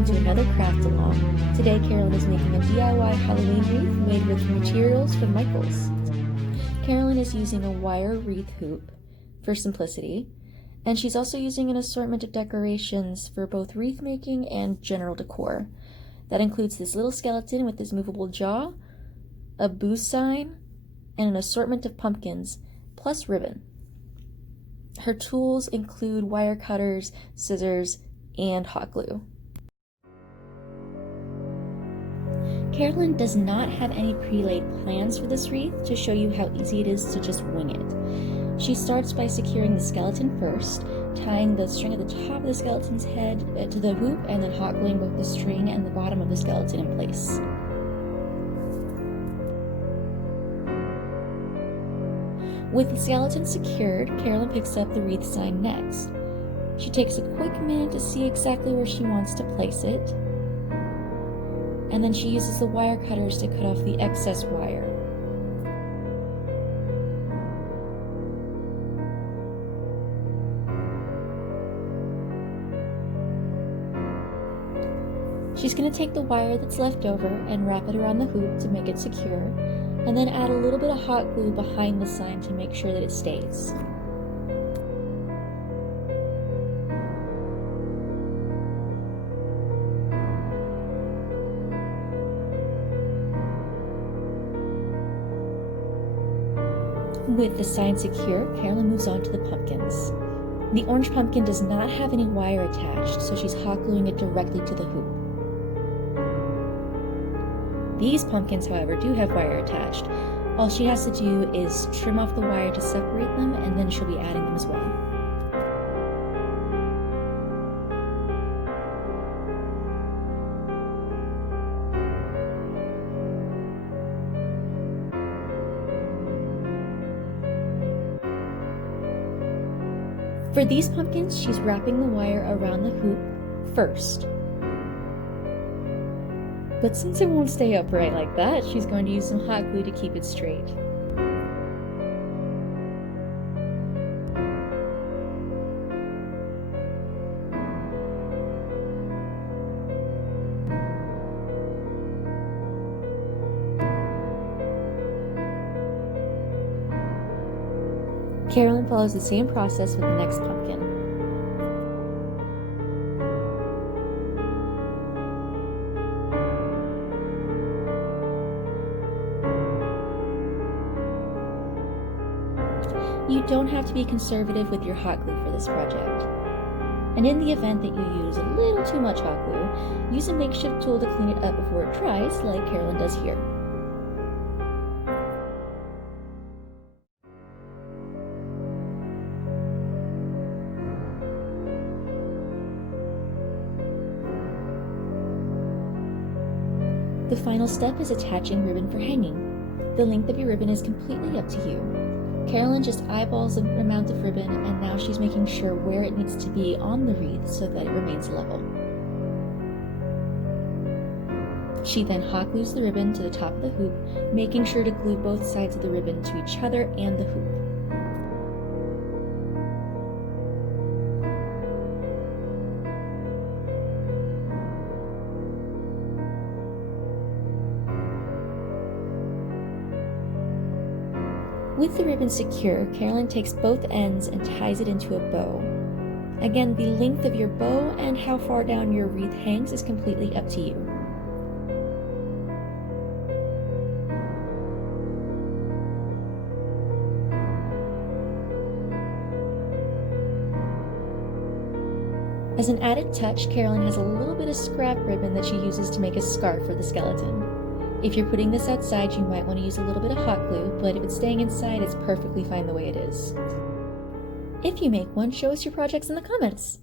welcome to another craft along. Today Carolyn is making a DIY Halloween wreath made with materials from Michaels. Carolyn is using a wire wreath hoop for simplicity, and she's also using an assortment of decorations for both wreath making and general decor. That includes this little skeleton with his movable jaw, a boo sign, and an assortment of pumpkins, plus ribbon. Her tools include wire cutters, scissors, and hot glue. Carolyn does not have any pre-laid plans for this wreath to show you how easy it is to just wing it. She starts by securing the skeleton first, tying the string at the top of the skeleton's head to the hoop, and then hot gluing both the string and the bottom of the skeleton in place. With the skeleton secured, Carolyn picks up the wreath sign next. She takes a quick minute to see exactly where she wants to place it, and then she uses the wire cutters to cut off the excess wire. She's going to take the wire that's left over and wrap it around the hoop to make it secure, and then add a little bit of hot glue behind the sign to make sure that it stays. With the sign secure, Carolyn moves on to the pumpkins. The orange pumpkin does not have any wire attached, so she's hot gluing it directly to the hoop. These pumpkins, however, do have wire attached. All she has to do is trim off the wire to separate them, and then she'll be adding them as well. For these pumpkins, she's wrapping the wire around the hoop first. But since it won't stay upright like that, she's going to use some hot glue to keep it straight. Carolyn follows the same process with the next pumpkin. You don't have to be conservative with your hot glue for this project. And in the event that you use a little too much hot glue, use a makeshift tool to clean it up before it dries, like Carolyn does here. The final step is attaching ribbon for hanging. The length of your ribbon is completely up to you. Carolyn just eyeballs the amount of ribbon, and now she's making sure where it needs to be on the wreath so that it remains level. She then hot glues the ribbon to the top of the hoop, making sure to glue both sides of the ribbon to each other and the hoop. With the ribbon secure, Carolyn takes both ends and ties it into a bow. Again, the length of your bow and how far down your wreath hangs is completely up to you. As an added touch, Carolyn has a little bit of scrap ribbon that she uses to make a scarf for the skeleton. If you're putting this outside, you might want to use a little bit of hot glue, but if it's staying inside, it's perfectly fine the way it is. If you make one, show us your projects in the comments.